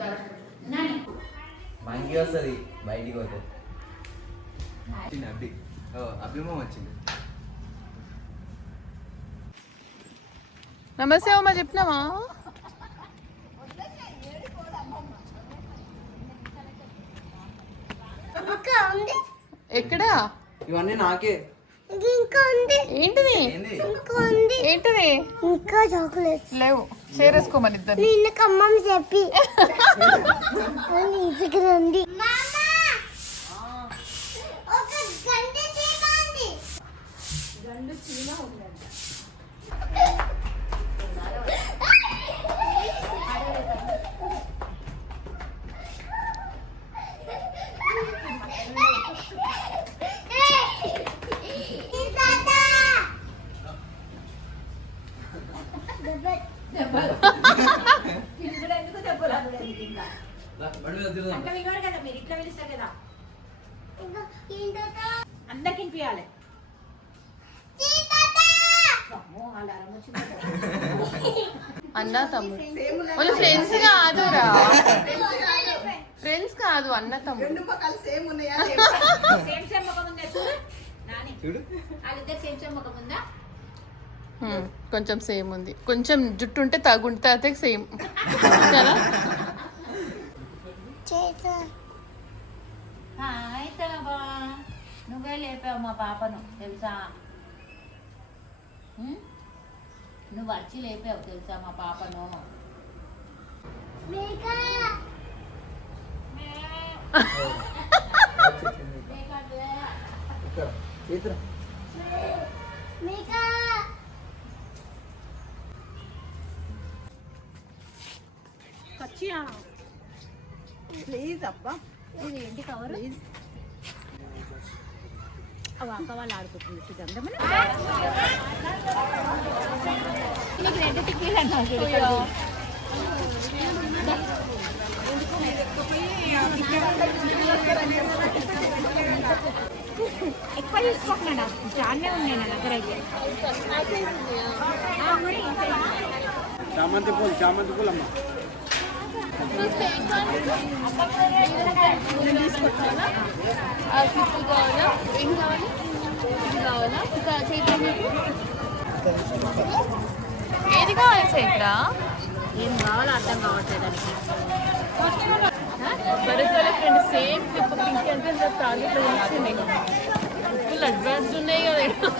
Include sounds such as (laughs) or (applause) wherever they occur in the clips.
దారా. మంగి వస్తుంది బయటికి పోతే. వచ్చింది అబ్బి? ఓ అభిమం వచ్చింది. నమస్తే అమ్మా చెప్పినావా? ఎక్కడా? ఇవన్నీ నాకే. ఇంకా ఉంది ఏంటిది? ఇంకా ఉంది ఏంటిది? ఇంకా చాక్లెట్ లేవు. చేరేసుకోమని ఇద్దరు నిన్న కమ్మం చెప్పి. రండి. ఒక గంట చేయండి దెబ్బలు. పిలుచుడు ఎందుకు దెబ్బలు అందులో ఎందుకు ఇంకా? బండి మీద తిరుగుదాం అట్లా వినరు కదా మీరు ఇట్లా పిలుస్తారు కదా. అందరికి వినిపించాలి అమ్మో, అలారం వచ్చింది అన్న తమ్ముడు. వాళ్ళు ఫ్రెండ్స్ కాదురా. (laughs) ఫ్రెండ్స్ కాదు అన్న తమ్ముడు. సేమ్ సేమ్ ముఖం ఉందా చూడు? నాని. చూడు. వాళ్ళిద్దరు సేమ్ సేమ్ ముఖం ఉందా? హ్మ్, కొంచెం సేమ్ ఉంది. కొంచెం జుట్టు ఉంటే తగుంటే అయితే సేమ్ (laughs) కదా? అయితే నువ్వే లేపావు మా పాపను తెలుసా? నువ్వు వచ్చి లేపావు తెలుసా మా పాపను? చేతురా ప్లీజ్ అబ్బా. ఇది ఏంటి కవర్ అవి అక్క వాళ్ళు ఆడుకుంటుంది. చూద్దాం నీకు రెండు టిక్కీలు. ఎక్కువ తీసుకోకుండా చాలానే ఉన్నాయి నా దగ్గర అయితే. చామంతి పూలు చామంతి పూలు అమ్మ ఆ కావాలా ఏం కావాలి ఇది కావాలా ఇంకా చైత్ర మీకు ఏది కావాలి చైత్ర ఏం కావాలో అర్థం కావట్లేదు దానికి ఫ్రెండ్ సేమ్ క్లిప్ పింక్ అంటే ఇంత వచ్చింది ఫుల్ అడ్వాన్స్ ఉన్నాయి కదా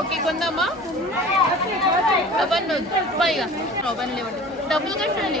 ఓకే కొందామా అవన్నీ పైగా అవన్నీ డబ్బులు కట్టాలి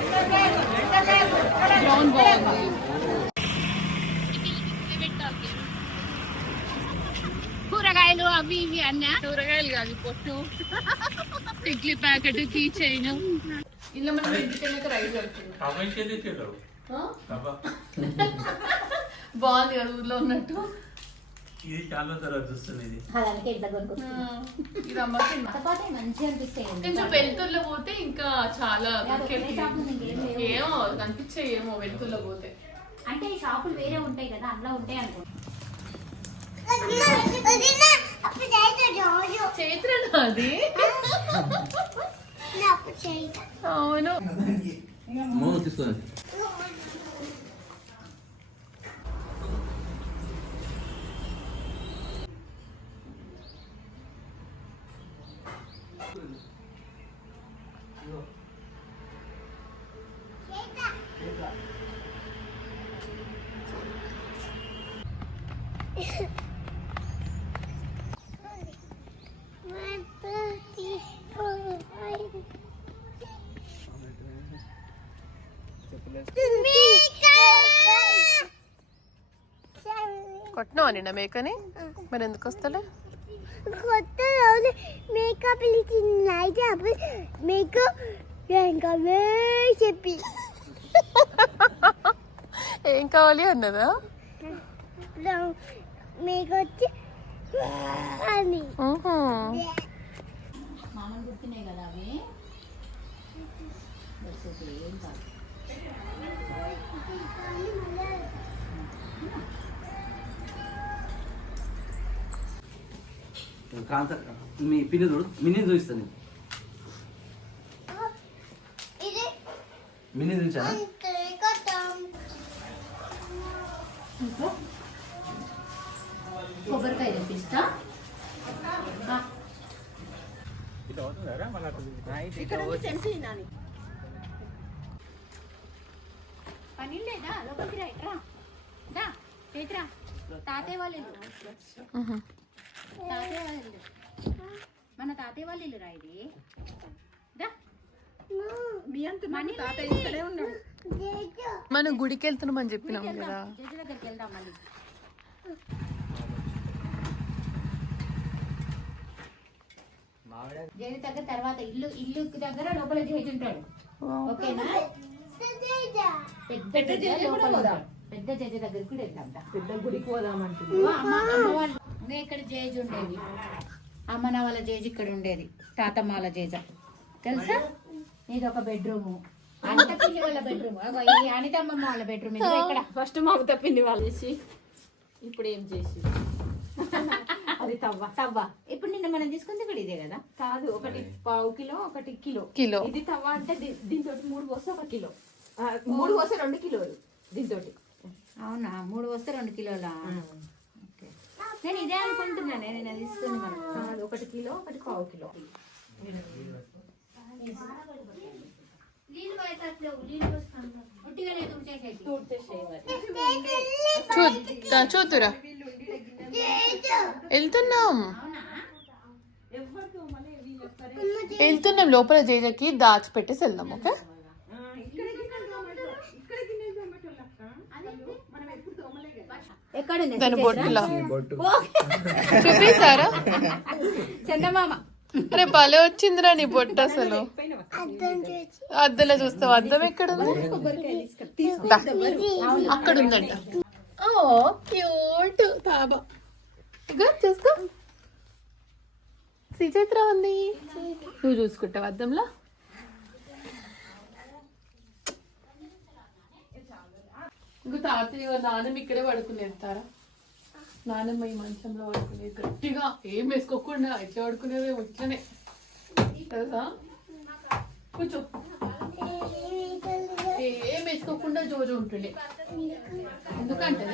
బాగుంది కూరగాయలు అవి ఇవి అన్నా. కూరగాయలు కాదు పొట్టు. టిక్లీ ప్యాకెట్ కీ చైన్. ఇలా మనం ఇంటికి వెళ్ళాక రైస్ అవుతుంది ఆ? బాగుంది కదా ఊర్లో ఉన్నట్టు. ఇది చాలా తర్వాత చూస్తుంది ఇది అలాగే ఇంత కొనుక్కుంటున్నా ఇది అమ్మకి పాటే మంచిగా అనిపిస్తాయి కొంచెం వెళ్తుల్లో పోతే ఇంకా చాలా. ఏమో కనిపించాయి ఏమో వెళ్తుల్లో పోతే. అంటే ఈ షాపులు వేరే ఉంటాయి కదా అందులో ఉంటాయి అనుకో. అప్పుడు చేత రోజు చైత్ర. అది అవును మూడు తీసుకోండి నిన్న మేకని? మరి ఎందుకు వస్తలే? కొత్త రోజు మేకప్ అయితే అప్పుడు మేకప్ ఇంకా చెప్పి. ఏం కావాలి అన్నదా? మీకు వచ్చి అని. మామూలు గుర్తున్నాయి కదా అవి. ఏం కాదు. కాంత మీ పిన్ని చూడు మిన్ని చూపిస్తాను ఇది మిన్ని కొత్తం కొబ్బరికాయ తెప్పిస్తా. ఆ, పని లేదా లోపలికి రా ఇట్రా దా చేతిరా తాతయ్య వాళ్ళ. తాతయ్య వాళ్ళ ఇల్లు మన తాతయ్య వాళ్ళ ఇల్లు రా ఇది దా మనీ మనం గుడికి వెళ్తున్నామని చెప్పినాం కదా. జడ్జి దగ్గరికి వెళ్దాం మళ్ళీ. దగ్గర తర్వాత ఇల్లు ఇల్లు దగ్గర లోపల ఉంటాడు. ఓకేనా? పెద్ద జడ్జి. పెద్ద జడ్జి దగ్గరికి కూడా వెళ్దాం. పెద్ద గుడికి పోదామంటుంది ఓ ఇంకా ఇక్కడ జేజ్ ఉండేది. అమ్మన వాళ్ళ జేజ్ ఇక్కడ ఉండేది. తాతమ్మ వాళ్ళ జేజ. తెలుసా? ఇది ఒక బెడ్రూమ్. అనిత పిల్లి వాళ్ళ బెడ్రూమ్. ఈ అనితమ్మమ్మ వాళ్ళ బెడ్రూమ్. ఇది ఇక్కడ. ఫస్ట్ మాకు తప్పింది వాళ్ళు చేసి ఇప్పుడు ఏం చేసి? అది తవ్వ తవ్వ. ఇప్పుడు నిన్న మనం తీసుకుంది కూడా ఇదే కదా? కాదు ఒకటి పావు కిలో ఒకటి కిలో. కిలో. ఇది తవ్వ అంటే దీంతో మూడు పోస్తే ఒక కిలో. మూడు పోస్తే రెండు కిలోలు దీంతో అవునా? మూడు వస్తే రెండు కిలోల. నేను ఇదే అనుకుంటున్నాను నేను కాదు ఒకటి కిలో ఒకటి పావు కిలో. చూతురా వెళ్తున్నాం. అవునా? వెళ్తున్నాం లోపల జేజకి దాచిపెట్టేసి వెళ్దాం ఓకే? చూపిస్తారా? చందమామ. అరే భలే వచ్చిందిరా నీ బొట్టు అసలు. అద్దలో చూస్తావు. అద్దం ఎక్కడ. అక్కడ ఉందంట ఓ క్యూట్. తాబా ఇగో చూసుకో. శ్రీచైత్ర ఉంది. నువ్వు చూసుకుంటావు అద్దంలో? ఇంకా తాతయ్య నాన్నమ్మ ఇక్కడే పడుకునేది తారా? నాన్నమ్మ ఈ మంచంలో పడుకునేది గట్టిగా ఏం వేసుకోకుండా ఎట్లా పడుకునేది ఇట్లనే. కదా కూర్చో. ఏం వేసుకోకుండా జోజు ఉంటుండే. ఎందుకంటే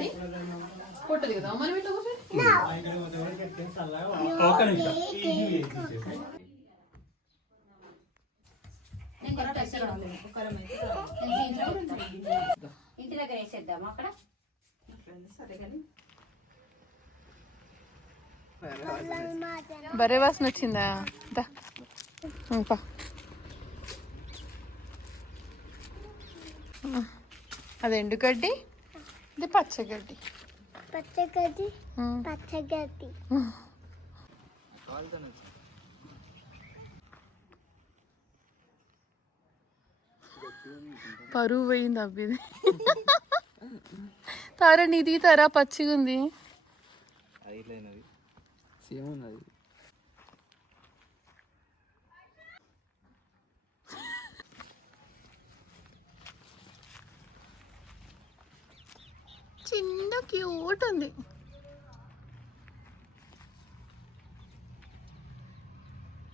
కొట్టదు కదా. మనం ఇట్లా కూర్చొని నేను కరెక్ట్ ఇక్కడ ఉంది. నేను ఇంట్లో ఉంటాను. ఇంటి దగ్గర వేసేద్దామా అక్కడ. బరే వాసన వచ్చిందా? అది ఎండుగడ్డి ఇది పచ్చగడ్డి పచ్చగడ్డి. పచ్చగడ్డి పరువు పోయింది అబ్బిది తారా నీది తారా పచ్చిగా ఉంది చిన్న క్యూట్ ఉంది.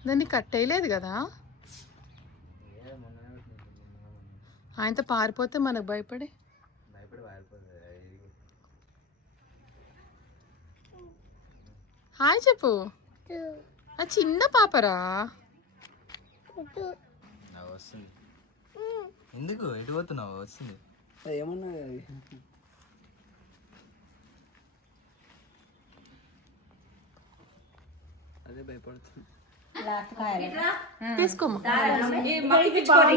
దాన్ని కట్టేయలేదు కదా? ఆయనతో పారిపోతే మనకు భయపడి. హాయ్ చెప్పు. ఆ చిన్న పాపరా? వస్తుంది. ఎందుకు? ఎటు పోతున్నావు? వస్తుంది. ఏమన్నది అది. భయపడుతుంది తీసుకోమ్మా మక్కి పిచ్చుకోవాలి.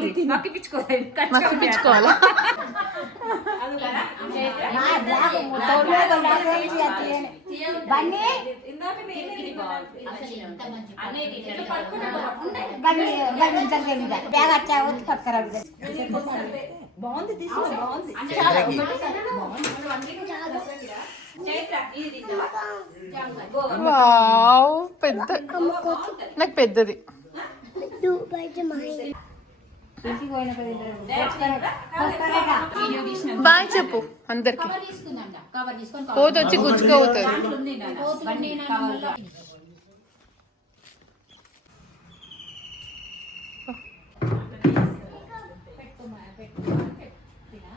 మక్కి పిచ్చుకోవాలి. వావ్ పెద్ద. నాకు పెద్దది. బాయ్ చెప్పు అందరికి. కవర్ తీసుకుందంట. కవర్ తీసుకొని పోత వచ్చి గుచ్చుకోవుతుంది పోతుంది మళ్ళా చాలా వచ్చి తీ. ఇలా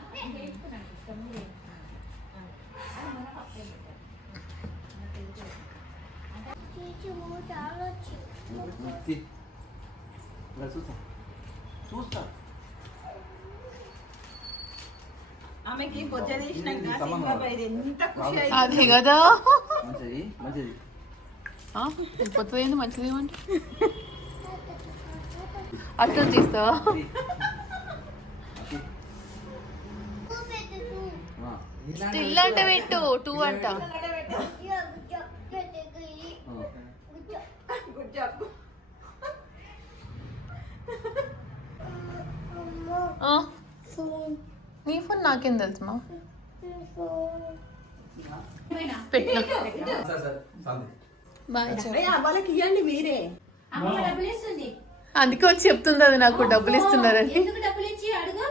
చూస్తా. చూస్తా. ఆమెకి పొద్దు తీసినాక సమానం. సింగపైది ఎంత ఖుషి అయింది. అది కదా. మంచిది మంచిది. ఏంది? మంచిది ఏమంటే? అట్లా తీస్తావా. స్టిల్ అంటే పెట్టు టూ అంట ఆ. గుడ్ జాబ్ ఆ, ఫోన్ నీ ఫోన్ నాకేం తెలుసు మా? ఇవ్వండి మీరే. అందుకే వచ్చి చెప్తుంది అది నాకు డబ్బులు ఇస్తున్నారని అడుగు?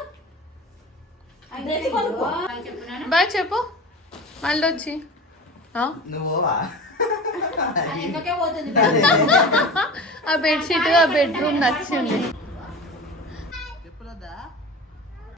బాయ్ చెప్పు నాన్న. బాయ్ చెప్పు. మళ్ళీ వచ్చి. ఆ? బెడ్షీట్ ఆ బెడ్రూమ్ నచ్చింది.